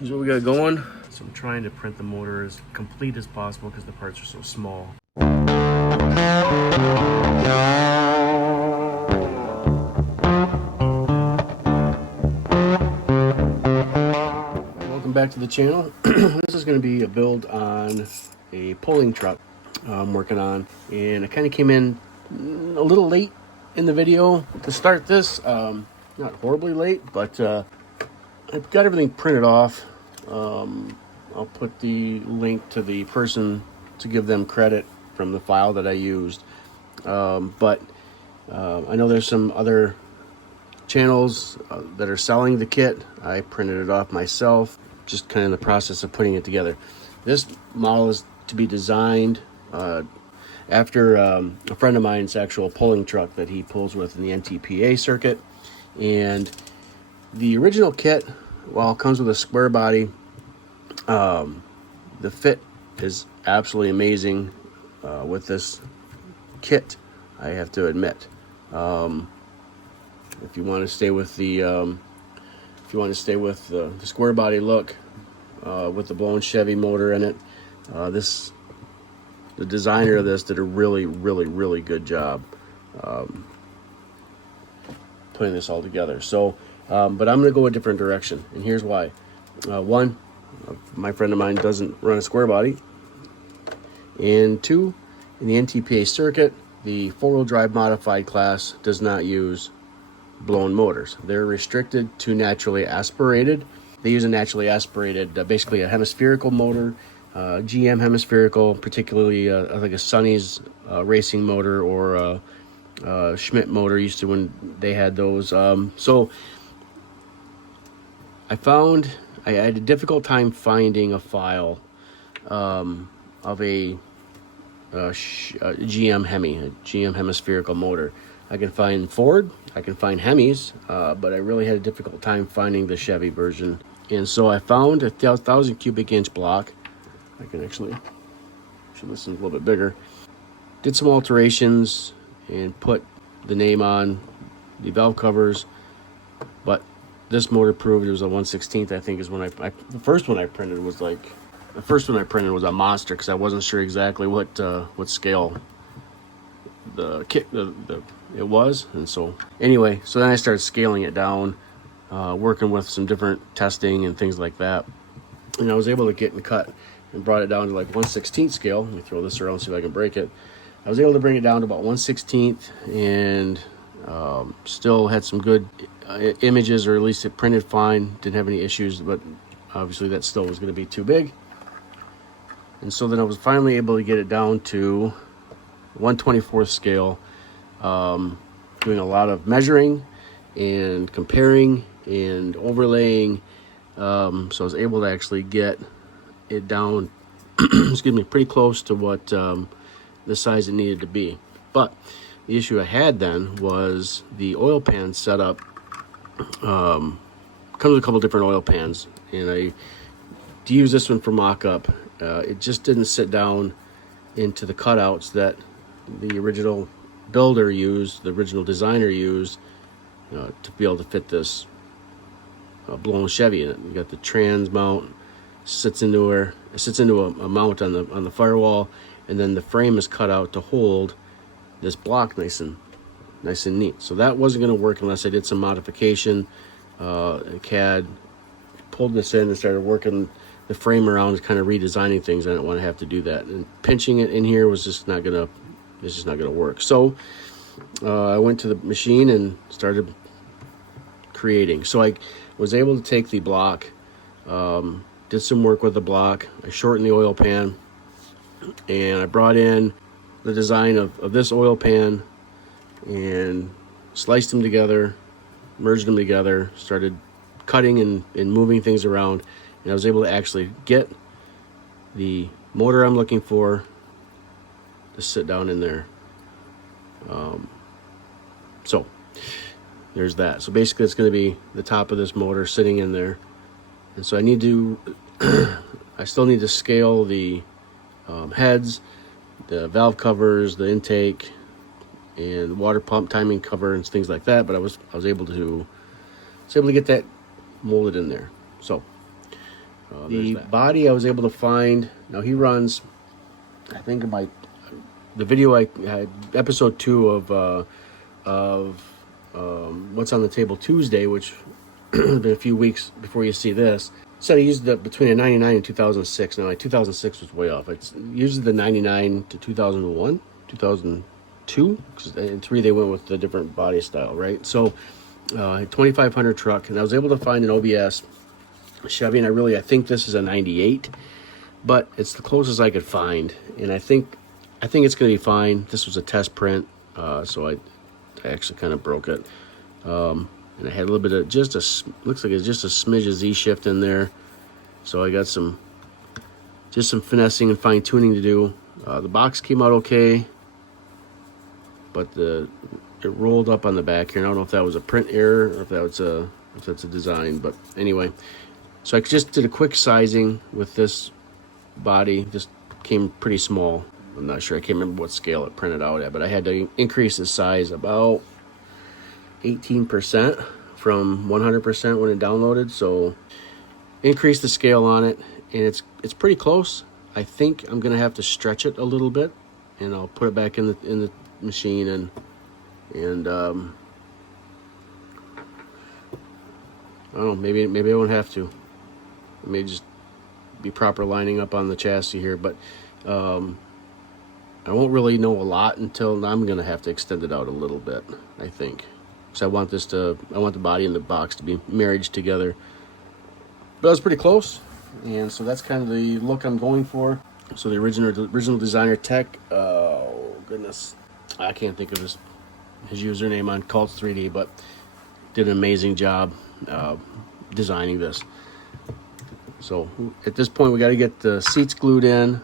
Here's what we got going. So I'm trying to print the motor as complete as possible because the parts are so small. Welcome back to the channel. This is going to be a build on a pulling truck I'm working on, and I kind of came in a little late in the video to start this. Not horribly late, but I've got everything printed off. I'll put the link to the person to give them credit from the file that I used. But I know there's some other channels that are selling the kit. I printed it off myself, just kind of in the process of putting it together. This model is to be designed after a friend of mine's actual pulling truck that he pulls with in the NTPA circuit. And the original kit, while it comes with a square body, the fit is absolutely amazing with this kit, I have to admit. If you want to stay with the square body look with the blown Chevy motor in it, the designer of this did a really good job putting this all together. So but I'm gonna go a different direction, and here's why. One, my friend of mine doesn't run a square body, and two, in the NTPA circuit, the four-wheel drive modified class does not use blown motors. They're restricted to naturally aspirated. They use a naturally aspirated, basically a hemispherical motor, GM hemispherical, particularly like a Sonny's racing motor, or Schmidt motor used to when they had those. So I found I had a difficult time finding a file of a GM Hemi, a GM hemispherical motor. I can find Ford, I can find Hemis, but I really had a difficult time finding the Chevy version. And so I found a 1,000 cubic inch block. I can actually, this is a little bit bigger. Did some alterations and put the name on the valve covers, but this motor proved it was a 1/16. I think is when the first one I printed was like, the first one I printed was a monster, because I wasn't sure exactly what scale the kit it was. And so anyway, so then I started scaling it down, working with some different testing and things like that, and I was able to get and cut and brought it down to like 1/16 scale. Let me throw this around, see if I can break it. I was able to bring it down to about 1/16, and still had some good images, or at least it printed fine, didn't have any issues, but obviously that still was going to be too big. And so then I was finally able to get it down to 1/24 scale, doing a lot of measuring and comparing and overlaying. So I was able to actually get it down excuse me, pretty close to what the size it needed to be. But the issue I had then was the oil pan setup. Comes with a couple different oil pans, and I used this one for mock-up. It just didn't sit down into the cutouts that the original builder used, the original designer used, to be able to fit this blown Chevy in it. You got the trans mount, sits into a mount on the firewall, and then the frame is cut out to hold this block nice and neat. So that wasn't going to work unless I did some modification. CAD pulled this in and started working the frame around, kind of redesigning things. I didn't want to have to do that, and pinching it in here was just not gonna work. So I went to the machine and started creating. So I was able to take the block, did some work with the block. I shortened the oil pan, and I brought in the design of this oil pan and sliced them together, merged them together, started cutting and moving things around, and I was able to actually get the motor I'm looking for to sit down in there. So there's that. So basically it's going to be the top of this motor sitting in there, and so I need to I still need to scale the heads, the valve covers, the intake, and water pump timing cover and things like that. But I was able to get that molded in there. So The body I was able to find, now he runs, I think in the video I had, episode 2 of What's on the Table Tuesday, which been a few weeks before you see this. So I used between a 99 and 2006. Now my 2006 was way off. It's usually the 99 to 2001, 2002, because in 3 they went with the different body style, right? So 2500 truck, and I was able to find an OBS Chevy, and I think this is a 98, but it's the closest I could find, and I think it's going to be fine. This was a test print, so I actually kind of broke it. And I had a little bit of looks like it's just a smidge of Z shift in there. So I got some finessing and fine tuning to do. The box came out okay, but it rolled up on the back here. And I don't know if that was a print error or if that's a design, but anyway. So I just did a quick sizing with this body. Just came pretty small. I'm not sure. I can't remember what scale it printed out at, but I had to increase the size about 18% from 100% when it downloaded. So increase the scale on it, and it's pretty close. I think I'm gonna have to stretch it a little bit, and I'll put it back in the machine and I don't know, maybe I won't have to. It may just be proper lining up on the chassis here, but I won't really know a lot until I'm gonna have to extend it out a little bit, I think. So I want the body and the box to be married together. But it was pretty close, and so that's kind of the look I'm going for. So the original designer tech, oh goodness, I can't think of his username on Cults 3D, but did an amazing job designing this. So at this point, we got to get the seats glued in,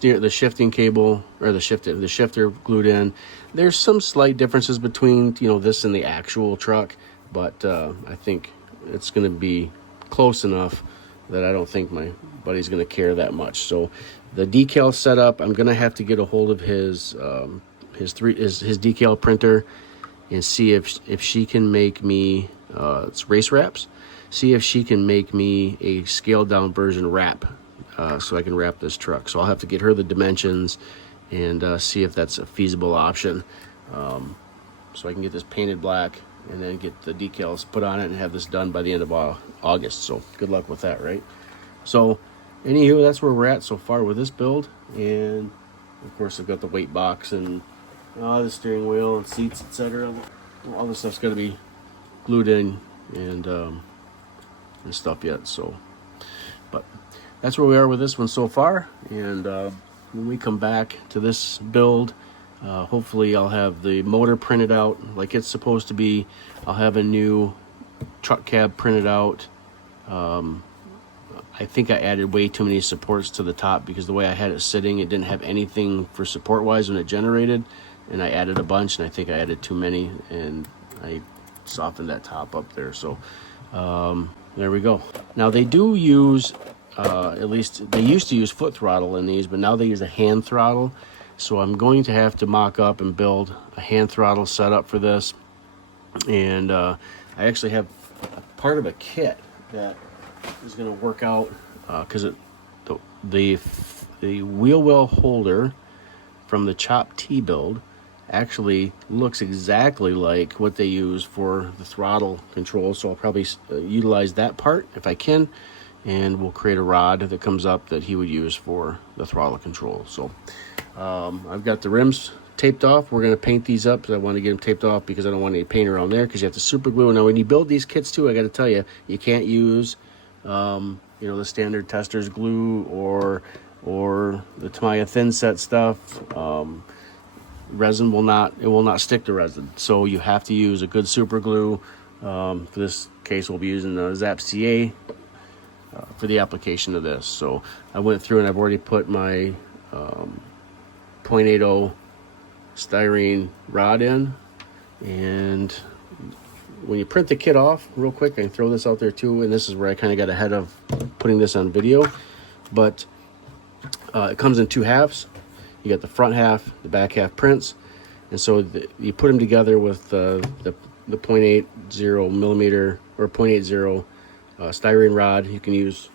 the shifting cable, or the shifter glued in. There's some slight differences between this and the actual truck, but I think it's going to be close enough that I don't think my buddy's going to care that much. So the decal setup, I'm going to have to get a hold of his decal printer and see if she can make me it's race wraps. See if she can make me a scaled down version wrap, so I can wrap this truck. So I'll have to get her the dimensions and see if that's a feasible option, so I can get this painted black and then get the decals put on it and have this done by the end of August. So good luck with that, right? So anywho, that's where we're at so far with this build. And of course I've got the weight box and the steering wheel and seats, etc. All this stuff's got to be glued in and stuff yet. So, but that's where we are with this one so far. And when we come back to this build, hopefully I'll have the motor printed out like it's supposed to be. I'll have a new truck cab printed out. I think I added way too many supports to the top because the way I had it sitting, it didn't have anything for support wise when it generated, and I added a bunch, and I think I added too many, and I softened that top up there. So there we go. Now they do use at least they used to use foot throttle in these, but now they use a hand throttle. So I'm going to have to mock up and build a hand throttle setup for this. And I actually have part of a kit that is going to work out because the wheel well holder from the Chop T build actually looks exactly like what they use for the throttle control. So I'll probably utilize that part if I can, and we'll create a rod that comes up that he would use for the throttle control. So I've got the rims taped off. We're going to paint these up because I want to get them taped off because I don't want any paint around there because you have to super glue. Now when you build these kits too, I got to tell you, you can't use the standard Testors glue or the Tamiya thin set stuff. Resin will not stick to resin, so you have to use a good super glue. For this case we'll be using the Zap CA for the application of this. So I went through and I've already put my 0.80 styrene rod in, and when you print the kit off real quick, I can throw this out there too, and this is where I kind of got ahead of putting this on video, but it comes in two halves. You got the front half, the back half prints, and so you put them together with the 0.80 millimeter or 0.80 styrene rod. You can use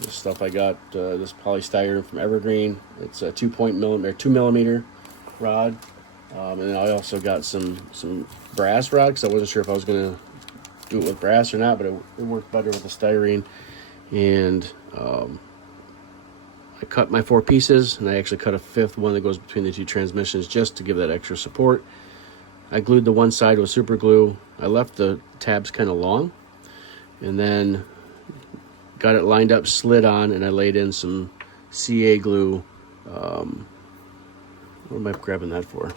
this stuff I got, this polystyrene from Evergreen. It's a 2 millimeter rod. And then I also got some brass rod, because I wasn't sure if I was going to do it with brass or not, but it worked better with the styrene. And I cut my 4 pieces, and I actually cut a 5th one that goes between the 2 transmissions just to give that extra support. I glued the one side with super glue. I left the tabs kind of long, and then got it lined up, slid on, and I laid in some CA glue. What am I grabbing that for?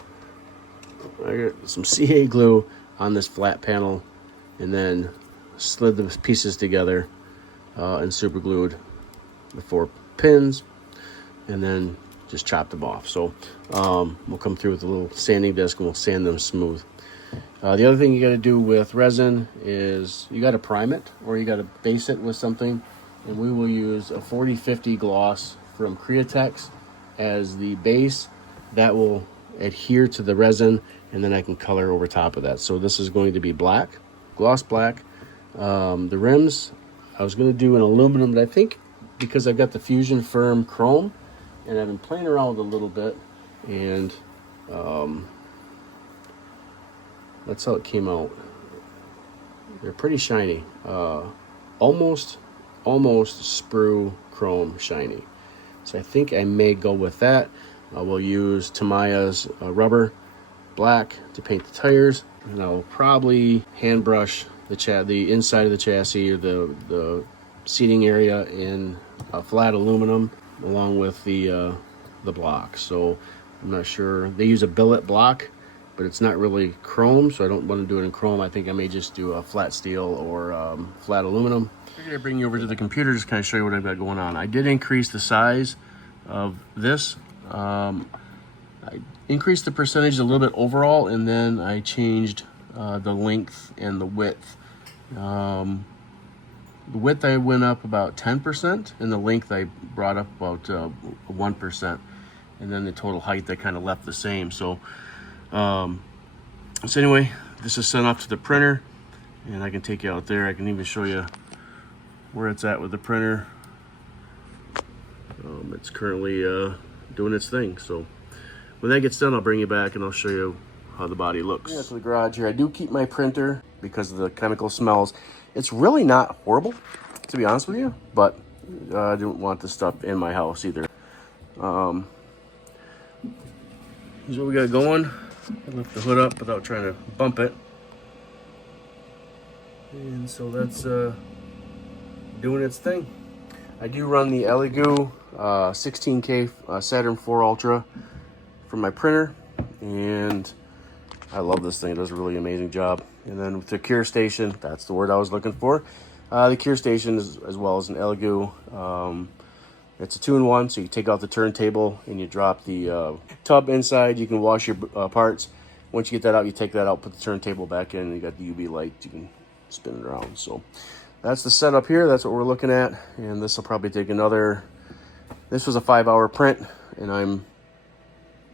I got some CA glue on this flat panel, and then slid the pieces together and super glued the 4 pins, and then just chopped them off. So we'll come through with a little sanding disc and we'll sand them smooth. The other thing you got to do with resin is you got to prime it, or you got to base it with something, and we will use a 4050 gloss from Createx as the base. That will adhere to the resin, and then I can color over top of that. So this is going to be black, gloss black. The rims I was going to do in aluminum, but I think because I've got the Fusion Firm chrome, and I've been playing around with it a little bit, and that's how it came out. They're pretty shiny, almost sprue chrome shiny. So I think I may go with that. We'll use Tamiya's rubber black to paint the tires, and I'll probably hand brush the inside of the chassis, or the seating area, in flat aluminum along with the block. So I'm not sure. They use a billet block, but it's not really chrome, so I don't want to do it in chrome. I think I may just do a flat steel or flat aluminum. I'm going to bring you over to the computer, just kind of show you what I've got going on. I did increase the size of this. I increased the percentage a little bit overall, and then I changed the length and the width. The width I went up about 10%, and the length I brought up about 1%. And then the total height I kind of left the same. So anyway, this is sent off to the printer, and I can take you out there. I can even show you where it's at with the printer. It's currently doing its thing. So when that gets done, I'll bring you back and I'll show you how the body looks. Yeah, to the garage here. I do keep my printer because of the chemical smells. It's really not horrible, to be honest with you, but I don't want this stuff in my house either. Here's what we got going. I lift the hood up without trying to bump it. And so that's doing its thing. I do run the Elegoo 16K Saturn 4 Ultra from my printer, and I love this thing. It does a really amazing job. And then with the cure station, that's the word I was looking for. The cure station is, as well as an Elegoo. It's a 2-in-1, so you take out the turntable and you drop the tub inside. You can wash your parts. Once you get that out, you take that out, put the turntable back in, and you got the UV light. You can spin it around. So that's the setup here. That's what we're looking at. And this will probably take this was a 5-hour print, and I'm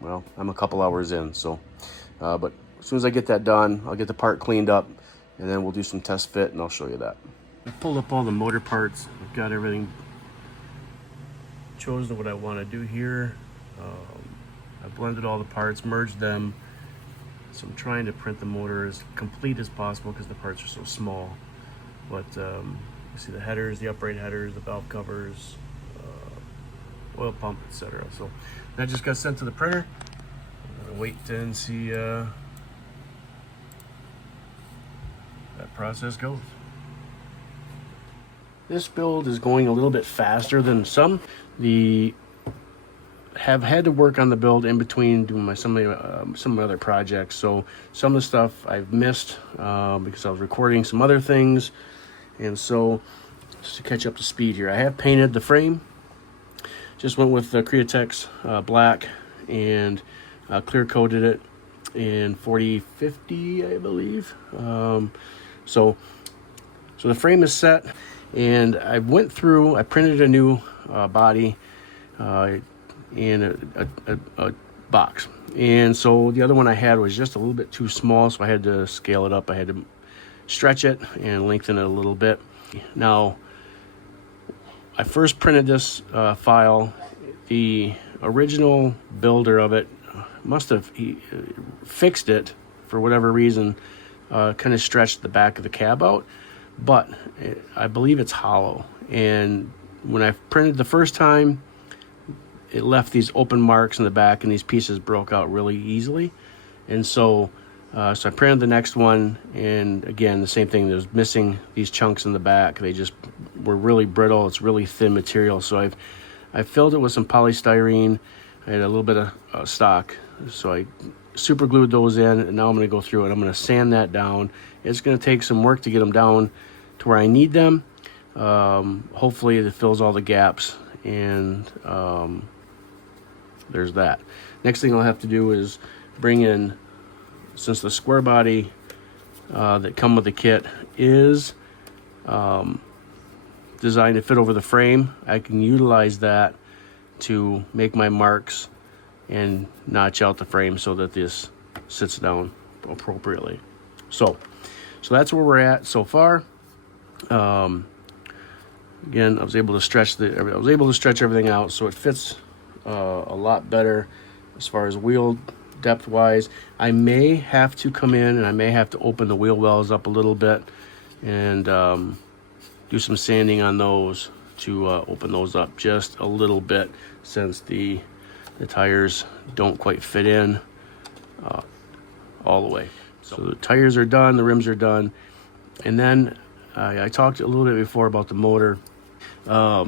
a couple hours in. So, but as soon as I get that done, I'll get the part cleaned up, and then we'll do some test fit, and I'll show you that. I pulled up all the motor parts. I've got everything chosen what I want to do here. I blended all the parts, merged them. So I'm trying to print the motor as complete as possible because the parts are so small. But you see the headers, the upright headers, the valve covers, oil pump, etc. So that just got sent to the printer. I'm gonna wait and see that process goes. This build is going a little bit faster than some. Have had to work on the build in between doing some of my other projects. So some of the stuff I've missed because I was recording some other things. And so just to catch up to speed here, I have painted the frame. Just went with the Createx black and clear coated it in 4050, I believe. So the frame is set, and I printed a new body in a box. And so the other one I had was just a little bit too small, so I had to scale it up. I had to stretch it and lengthen it a little bit. Now, I first printed this file. The original builder of it must have fixed it for whatever reason, kind of stretched the back of the cab out, but I believe it's hollow. And when I printed the first time, it left these open marks in the back, and these pieces broke out really easily. And so I printed the next one, and again, the same thing. There's missing these chunks in the back. They just were really brittle. It's really thin material. So I filled it with some polystyrene. I had a little bit of stock, so I super glued those in, and now I'm going to go through it. I'm going to sand that down. It's going to take some work to get them down to where I need them. Hopefully it fills all the gaps, and there's that. Next thing I'll have to do is bring in, since the square body that come with the kit is designed to fit over the frame, I can utilize that to make my marks and notch out the frame so that this sits down appropriately. So that's where we're at so far. Again, I was able to stretch everything out so it fits a lot better as far as wheel depth wise. I may have to come in and I may have to open the wheel wells up a little bit and do some sanding on those to open those up just a little bit, since the tires don't quite fit in all the way. So the tires are done, the rims are done, and then I talked a little bit before about the motor. I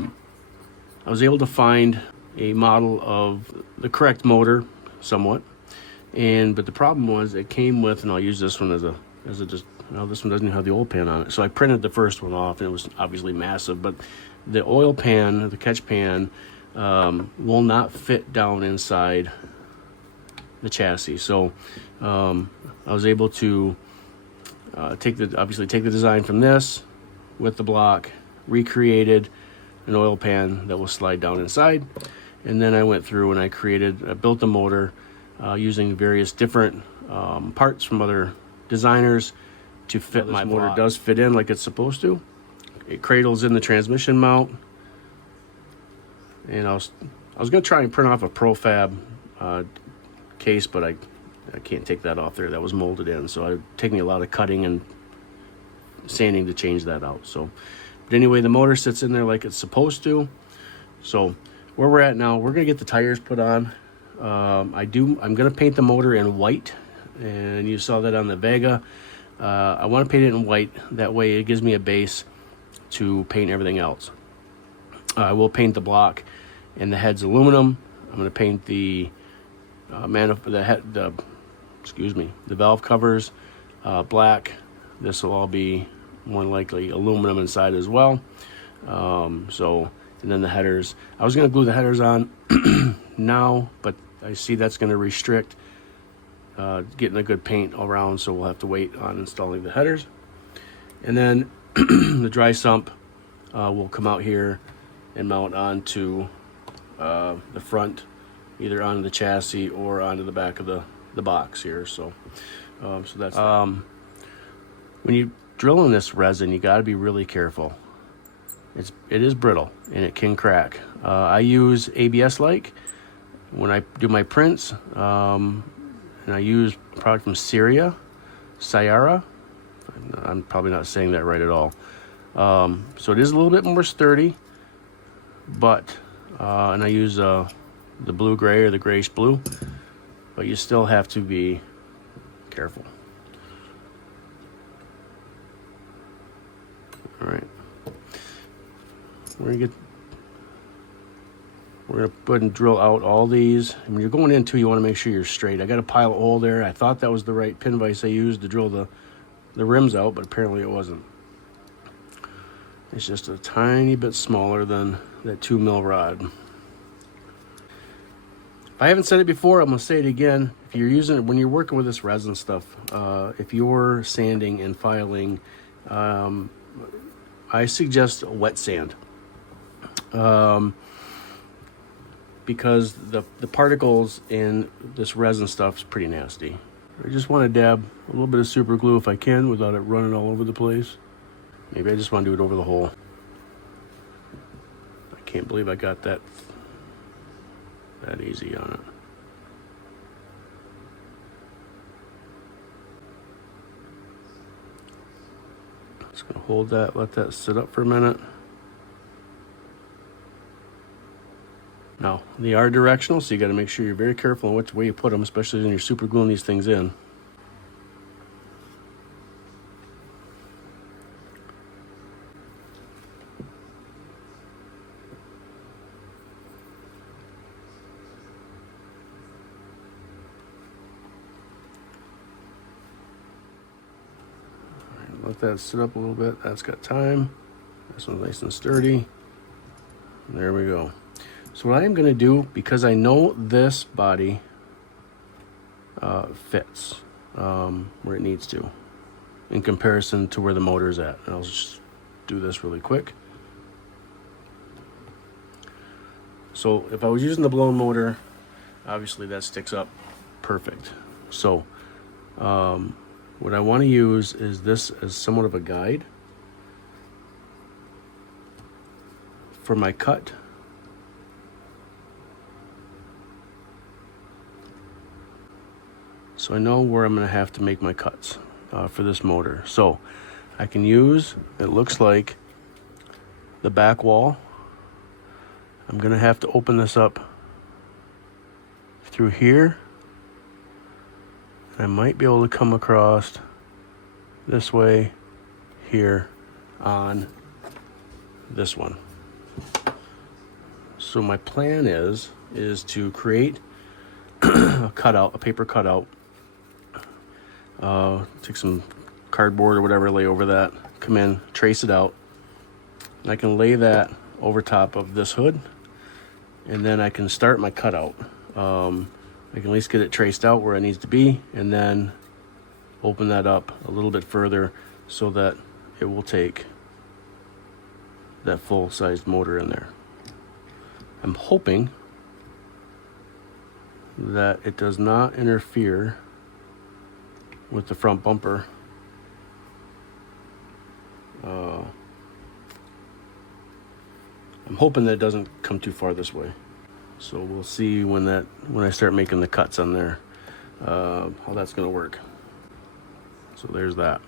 was able to find a model of the correct motor somewhat, but the problem was it came with, and I'll use this one as a just, no, this one doesn't have the oil pan on it. So I printed the first one off, and it was obviously massive, but the oil pan, the catch pan, will not fit down inside the chassis. So I was able to take the design from this with the block, recreated an oil pan that will slide down inside, and then I went through and I built the motor using various different parts from other designers to fit my motor. Motor does fit in like it's supposed to. It cradles in the transmission mount, and I was going to try and print off a profab case, but I can't take that off there. That was molded in, so it would take me a lot of cutting and sanding to change that out. So, but anyway, the motor sits in there like it's supposed to. So where we're at now, we're going to get the tires put on. I'm going to paint the motor in white, and you saw that on the Vega. I want to paint it in white. That way it gives me a base to paint everything else. I will paint the block and the heads aluminum. I'm going to paint the valve covers black. This will all be more likely aluminum inside as well. And then the headers. I was going to glue the headers on now, but I see that's going to restrict getting a good paint all around, so we'll have to wait on installing the headers. And then the dry sump will come out here and mount onto the front, either onto the chassis or onto the back of the box here. So that's when you drill in this resin, you got to be really careful. It is brittle and it can crack. I use ABS like when I do my prints, and I use a product from Syria. I'm probably not saying that right at all. So it is a little bit more sturdy, but and I use the blue gray or the grayish blue, but you still have to be careful. All right, we're gonna go ahead and drill out all these. And when you're going into, you want to make sure you're straight. I got a pile of oil there. I thought that was the right pin vise I used to drill the rims out, but apparently it wasn't. It's just a tiny bit smaller than that 2 mil rod. If I haven't said it before, I'm gonna say it again. If you're using it, when you're working with this resin stuff, if you're sanding and filing, I suggest a wet sand. Because the particles in this resin stuff is pretty nasty. I just want to dab a little bit of super glue if I can without it running all over the place. Maybe I just want to do it over the hole. I can't believe I got that easy on it. Just gonna hold that, let that sit up for a minute. Now, they are directional, so you got to make sure you're very careful on which way you put them, especially when you're super gluing these things in. All right, let that sit up a little bit. That's got time. This one's nice and sturdy. There we go. So what I am going to do, because I know this body fits where it needs to in comparison to where the motor is at. And I'll just do this really quick. So if I was using the blown motor, obviously that sticks up perfect. So what I want to use is this as somewhat of a guide for my cut. So I know where I'm going to have to make my cuts for this motor. So I can use, it looks like, the back wall. I'm going to have to open this up through here. I might be able to come across this way here on this one. So my plan is to create a cutout, a paper cutout. Take some cardboard or whatever, lay over that, come in, trace it out. And I can lay that over top of this hood, and then I can start my cutout. I can at least get it traced out where it needs to be, and then open that up a little bit further so that it will take that full-sized motor in there. I'm hoping that it does not interfere with the front bumper. I'm hoping that it doesn't come too far this way. So we'll see when I start making the cuts on there, how that's gonna work. So there's that.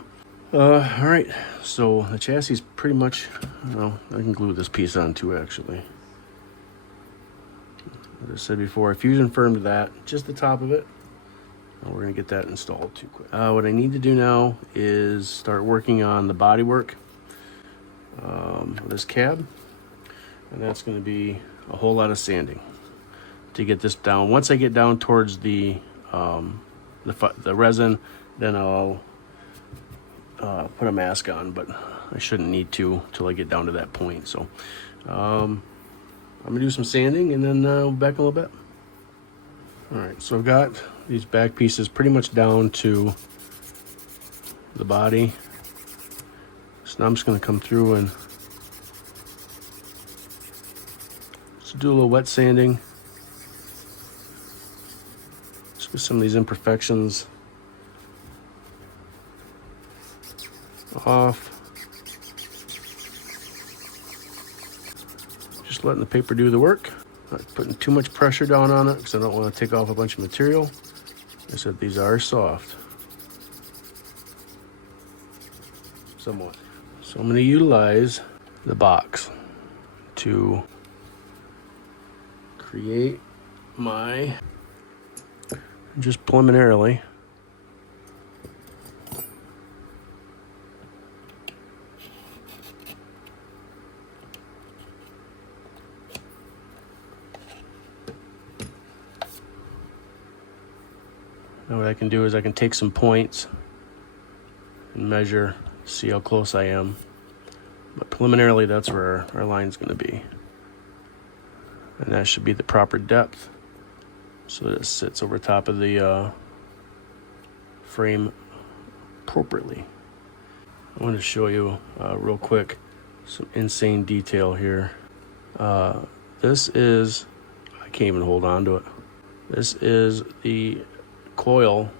All right, so the chassis is pretty much, well, I can glue this piece on too, actually. As I said before, I fusion firmed that, just the top of it. We're gonna get that installed too quick. What I need to do now is start working on the bodywork of this cab, and that's gonna be a whole lot of sanding to get this down. Once I get down towards the resin, then I'll put a mask on, but I shouldn't need to till I get down to that point. So I'm gonna do some sanding, and then we'll be back in a little bit. All right, so I've got these back pieces pretty much down to the body. So now I'm just gonna come through and just do a little wet sanding. Just get some of these imperfections off. Just letting the paper do the work. Not putting too much pressure down on it because I don't want to take off a bunch of material. I said these are soft. Somewhat. So I'm going to utilize the box to create my, just preliminarily, now what I can do is I can take some points and measure, see how close I am. But preliminarily, that's where our line's going to be. And that should be the proper depth so that it sits over top of the frame appropriately. I want to show you real quick some insane detail here. This is, I can't even hold on to it. This is the coil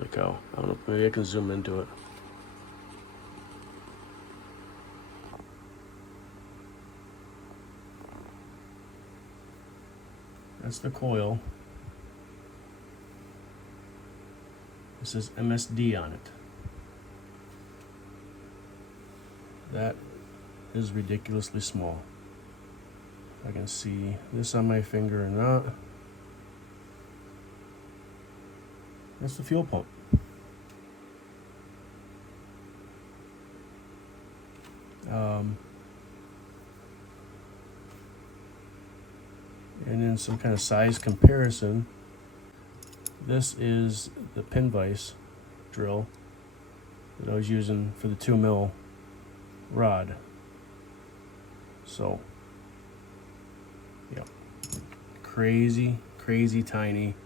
Holy cow. I don't know, maybe I can zoom into it. That's the coil. This is MSD on it. That is ridiculously small. If I can see this on my finger or not. That's the fuel pump. And then some kind of size comparison. This is the pin vise drill that I was using for the 2mm rod. So, yeah, crazy tiny.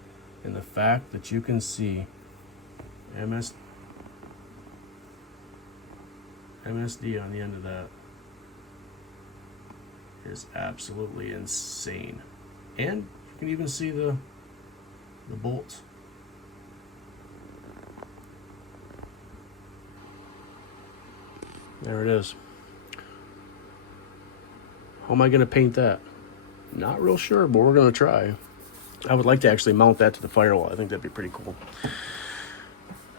And the fact that you can see MSD on the end of that is absolutely insane. And you can even see the bolts. There it is. How am I going to paint that? Not real sure, but we're going to try. I would like to actually mount that to the firewall. I think that'd be pretty cool.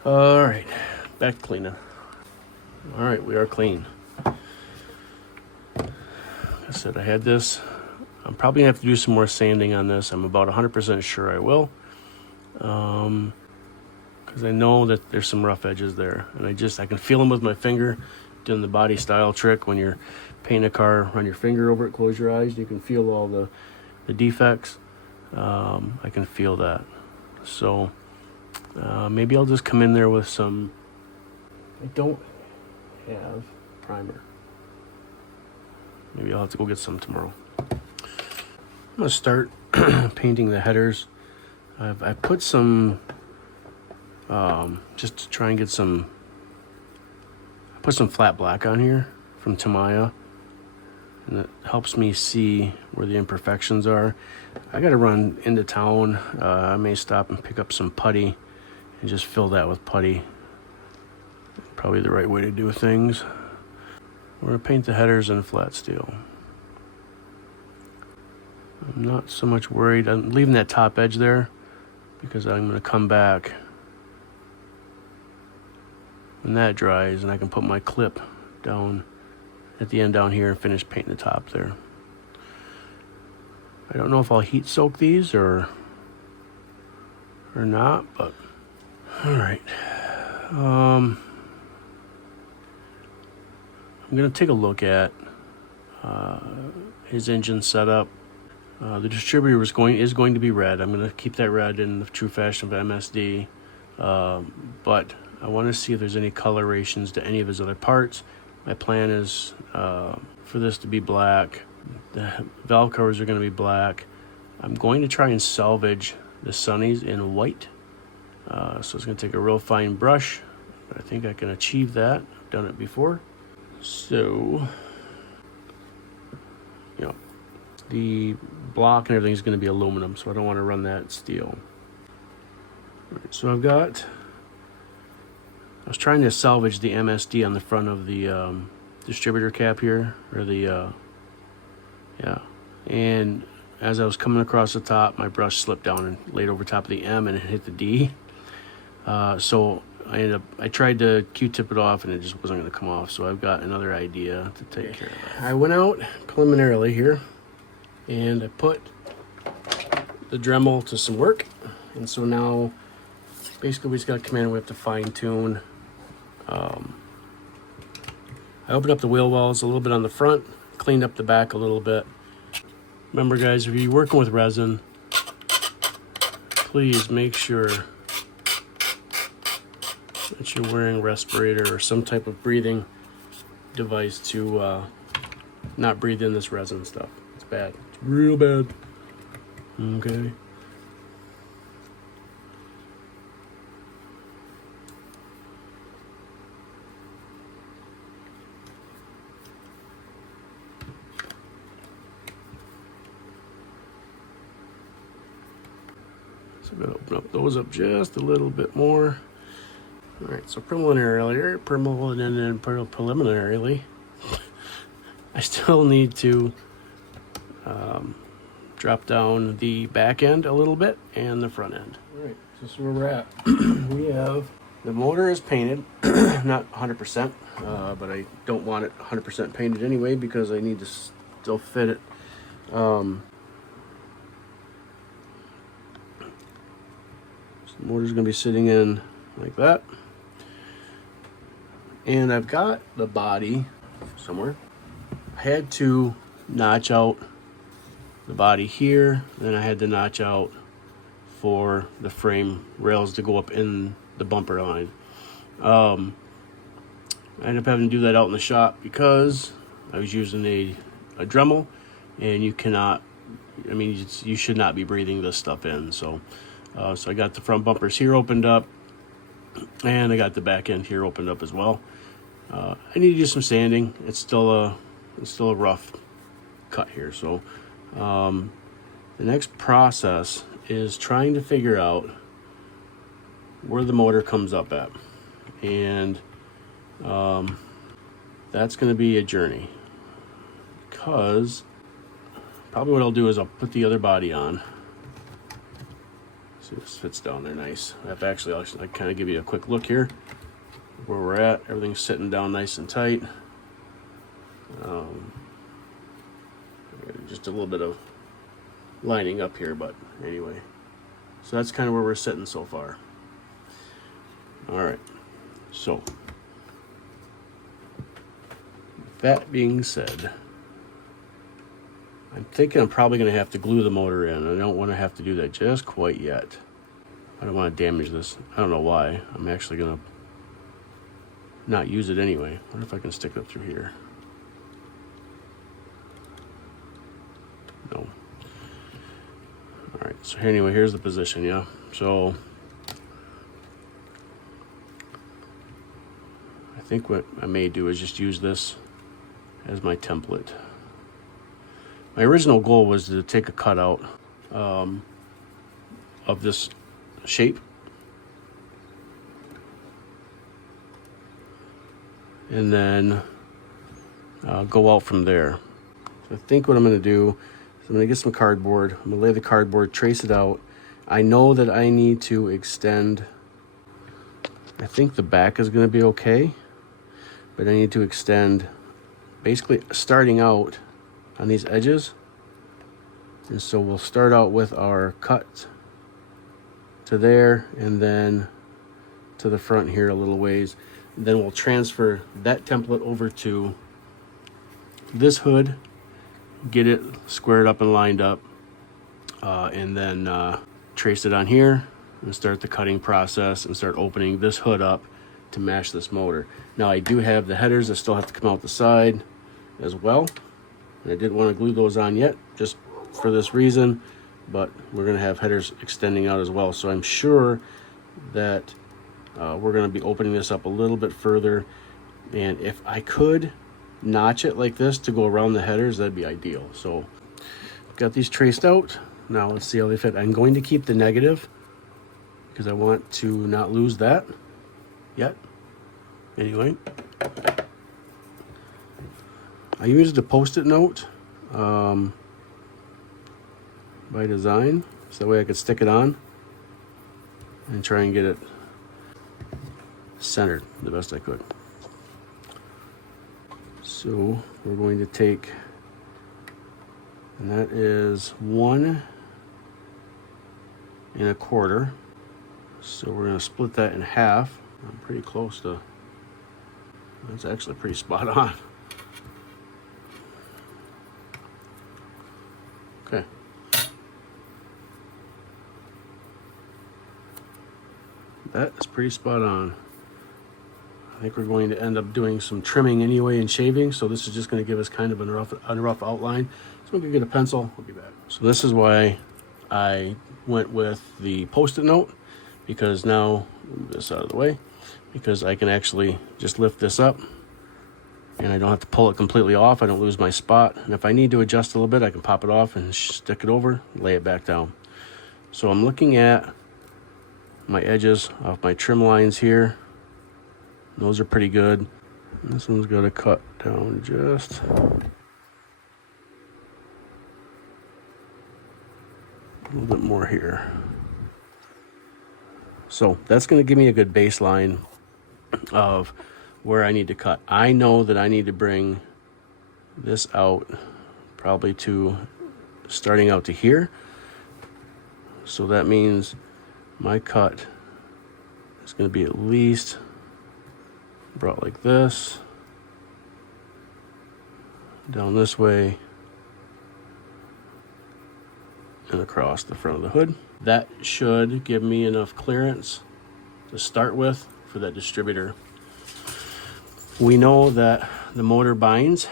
All right, back to cleaning. All right, we are clean. Like I said, I had this. I'm probably gonna have to do some more sanding on this. I'm about 100% sure I will. Because I know that there's some rough edges there. And I can feel them with my finger, doing the body style trick. When you're painting a car, run your finger over it, close your eyes, you can feel all the defects. I can feel that. So maybe I'll just come in there with some. I don't have primer. Maybe I'll have to go get some tomorrow. I'm gonna start painting the headers. I put some just to try and get some. I put some flat black on here from Tamiya, and it helps me see where the imperfections are. I gotta run into town. I may stop and pick up some putty and just fill that with putty. Probably the right way to do things. We're gonna paint the headers in flat steel. I'm not so much worried. I'm leaving that top edge there because I'm gonna come back when that dries and I can put my clip down at the end down here and finish painting the top there. I don't know if I'll heat soak these or not, but all right. I'm gonna take a look at his engine setup. The distributor is going to be red. I'm gonna keep that red in the true fashion of MSD, but I want to see if there's any colorations to any of his other parts. My plan is for this to be black. The valve covers are going to be black. I'm going to try and salvage the sunnies in white. So it's going to take a real fine brush. But I think I can achieve that. I've done it before. So, you know, the block and everything is going to be aluminum, so I don't want to run that steel. All right, so I was trying to salvage the MSD on the front of the distributor cap here, or the, yeah. And as I was coming across the top, my brush slipped down and laid over top of the M and it hit the D. So I tried to Q-tip it off and it just wasn't going to come off. So I've got another idea to take care of that. I went out preliminarily here and I put the Dremel to some work. And so now basically we just got to come in and we have to fine tune. I opened up the wheel wells a little bit on the front, cleaned up the back a little bit. Remember guys, if you're working with resin, please make sure that you're wearing a respirator or some type of breathing device to not breathe in this resin stuff. It's bad. It's real bad. Okay. So I'm going to open up those up just a little bit more. All right, so preliminarily, I still need to drop down the back end a little bit and the front end. All right, so this is where we're at. We have, the motor is painted, not 100%, but I don't want it 100% painted anyway because I need to still fit it. So the motor's gonna be sitting in like that. And I've got the body somewhere. I had to notch out the body here, then I had to notch out for the frame rails to go up in the bumper line. I ended up having to do that out in the shop because I was using a Dremel, and you cannot, I mean, you should not be breathing this stuff in. So I got the front bumpers here opened up, and I got the back end here opened up as well. I need to do some sanding. It's still a rough cut here. So the next process is trying to figure out where the motor comes up at, and that's going to be a journey, because probably what I'll do is I'll put the other body on. See if this fits down there nice. I'll kind of give you a quick look here where we're at. Everything's sitting down nice and tight. Just a little bit of lining up here, but anyway. So that's kind of where we're sitting so far. All right, so that being said, I'm thinking I'm probably going to have to glue the motor in. I don't want to have to do that just quite yet. I don't want to damage this. I don't know why. I'm actually going to not use it anyway. I wonder if I can stick it up through here. No. All right, so anyway, here's the position, yeah? So I think what I may do is just use this as my template. My original goal was to take a cutout of this shape and then go out from there. So I think what I'm going to do is I'm going to get some cardboard. I'm going to lay the cardboard, trace it out. I know that I need to extend. I think the back is going to be okay, but I need to extend basically starting out on these edges. And so we'll start out with our cut to there and then to the front here a little ways. And then we'll transfer that template over to this hood, get it squared up and lined up, and then trace it on here and start the cutting process and start opening this hood up to match this motor. Now I do have the headers that still have to come out the side as well. And I didn't want to glue those on yet, just for this reason, but we're going to have headers extending out as well. So I'm sure that we're going to be opening this up a little bit further. And if I could notch it like this to go around the headers, that'd be ideal. So got these traced out. Now let's see how they fit. I'm going to keep the negative because I want to not lose that yet. Anyway, I used a Post-it note by design, so that way I could stick it on and try and get it centered the best I could. So we're going to take, and that is 1 1/4. So we're going to split that in half. I'm pretty close to, that's actually pretty spot on. Okay. That is pretty spot on. I think we're going to end up doing some trimming anyway and shaving, so this is just going to give us kind of a rough outline. So we can get a pencil, we'll be back. So this is why I went with the Post-it note, because now, move this out of the way, because I can actually just lift this up and I don't have to pull it completely off. I don't lose my spot. And if I need to adjust a little bit, I can pop it off and stick it over, lay it back down. So I'm looking at my edges off my trim lines here. Those are pretty good. This one's got to cut down just a little bit more here. So that's going to give me a good baseline of where I need to cut. I know that I need to bring this out probably to starting out to here. So that means my cut is going to be at least brought like this, down this way, and across the front of the hood. That should give me enough clearance to start with for that distributor. We know that the motor binds.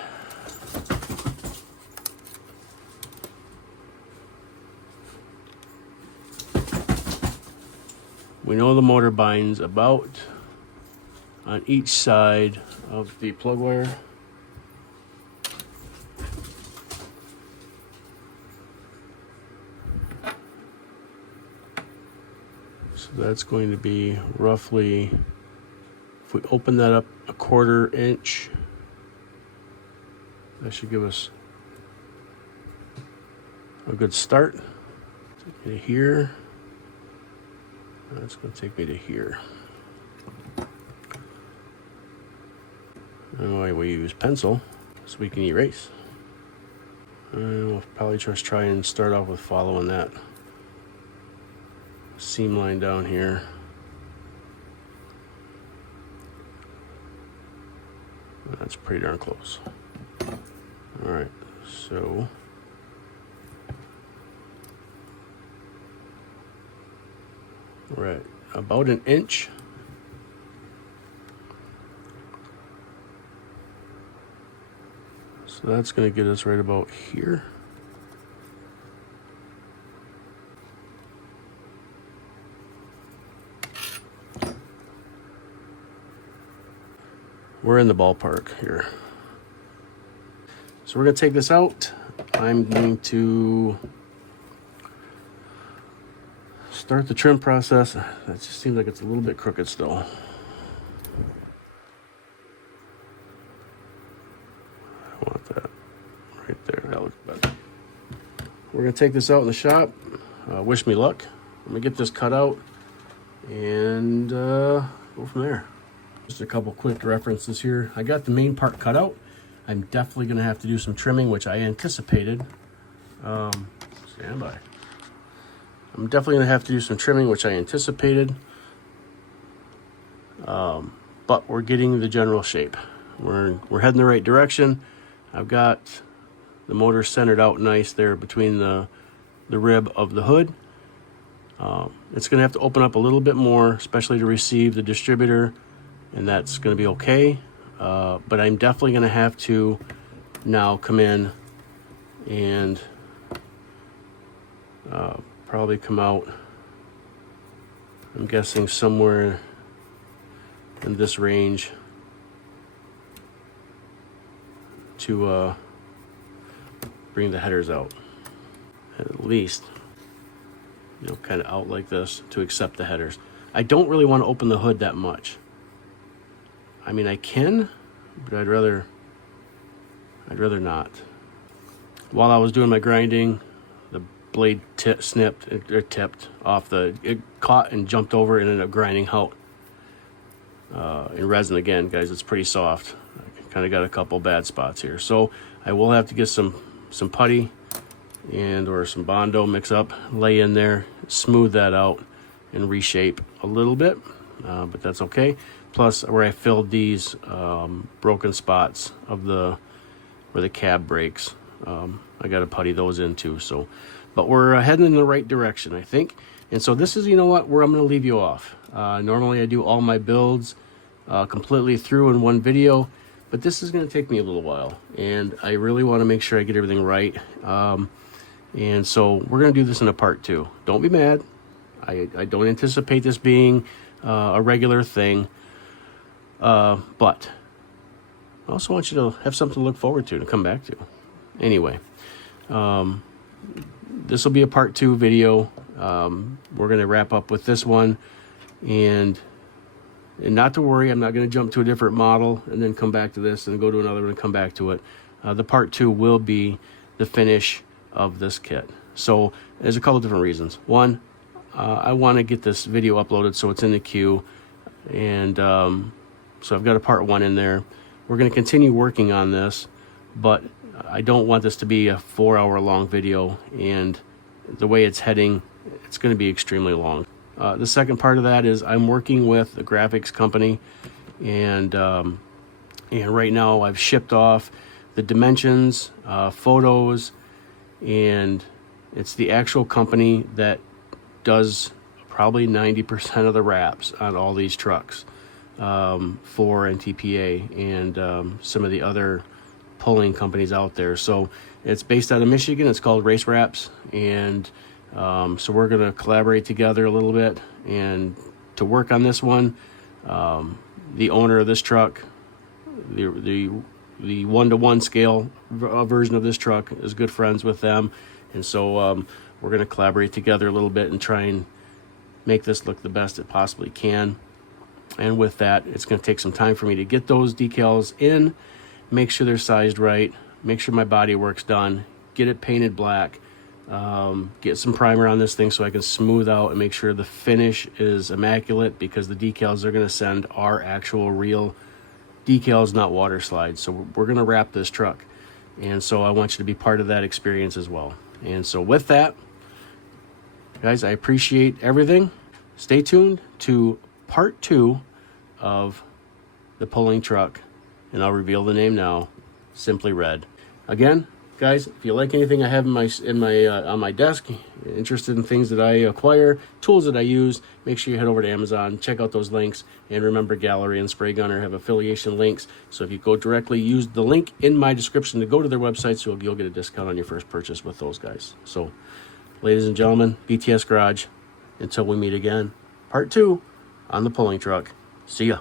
We know the motor binds about on each side of the plug wire. So that's going to be roughly, if we open that up a 1/4 inch, that should give us a good start. Take me to here. That's going to take me to here. And why we use pencil so we can erase. And we'll probably just try and start off with following that seam line down here. That's pretty darn close. All right, so we're at about 1 inch. So that's going to get us right about here. We're in the ballpark here. So we're going to take this out. I'm going to start the trim process. That just seems like it's a little bit crooked still. I want that right there. That looks better. We're going to take this out in the shop. Wish me luck. I'm going to get this cut out and go from there. Just a couple quick references here. I got the main part cut out. I'm definitely going to have to do some trimming, which I anticipated. Stand by. I'm definitely going to have to do some trimming, which I anticipated. But we're getting the general shape. We're heading the right direction. I've got the motor centered out nice there between the rib of the hood. It's going to have to open up a little bit more, especially to receive the distributor, and that's going to be okay. But I'm definitely going to have to now come in and probably come out, I'm guessing somewhere in this range to bring the headers out. At least, you know, kind of out like this to accept the headers. I don't really want to open the hood that much. I mean, I can, but I'd rather not. While I was doing my grinding, the blade tipped off it caught and jumped over and ended up grinding out in resin again, guys. It's pretty soft. I kind of got a couple bad spots here, so I will have to get some putty and or some Bondo mix up, lay in there, smooth that out, and reshape a little bit, but that's okay. Plus, where I filled these broken spots of where the cab breaks, I got to putty those in too. So, but we're heading in the right direction, I think. And so this is, you know what, where I'm going to leave you off. Normally I do all my builds completely through in one video, but this is going to take me a little while, and I really want to make sure I get everything right. And so we're going to do this in a part 2. Don't be mad. I don't anticipate this being a regular thing. But I also want you to have something to look forward to and come back to. Anyway, this will be a part 2 video. We're going to wrap up with this one, and And not to worry, I'm not going to jump to a different model and then come back to this and go to another one and come back to it. The part 2 will be the finish of this kit. So there's a couple different reasons. One, I want to get this video uploaded so it's in the queue. And so I've got a part 1 in there. We're going to continue working on this, but I don't want this to be a 4-hour long video. And the way it's heading, it's going to be extremely long. The second part of that is I'm working with a graphics company, and right now I've shipped off the dimensions, photos, and it's the actual company that does probably 90% of the wraps on all these trucks for NTPA and some of the other pulling companies out there. So it's based out of Michigan. It's called Race Wraps, and so we're going to collaborate together a little bit and to work on this one. The owner of this truck, the 1-to-1 scale version of this truck, is good friends with them, and so we're going to collaborate together a little bit and try and make this look the best it possibly can. And with that, it's going to take some time for me to get those decals in, make sure they're sized right, make sure my body work's done, get it painted black, get some primer on this thing so I can smooth out and make sure the finish is immaculate, because the decals they're going to send are actual real decals, not water slides. So we're going to wrap this truck, and so I want you to be part of that experience as well. And so with that, guys, I appreciate everything. Stay tuned to part 2 of the pulling truck, and I'll reveal the name now. Simply Red. Again, guys, if you like anything I have on my desk, interested in things that I acquire, tools that I use, make sure you head over to Amazon, check out those links, and remember, Gallery and Spray Gunner have affiliation links. So if you go directly, use the link in my description to go to their website, so you'll get a discount on your first purchase with those guys. So, ladies and gentlemen, BTS Garage, until we meet again, part 2 on the pulling truck. See ya.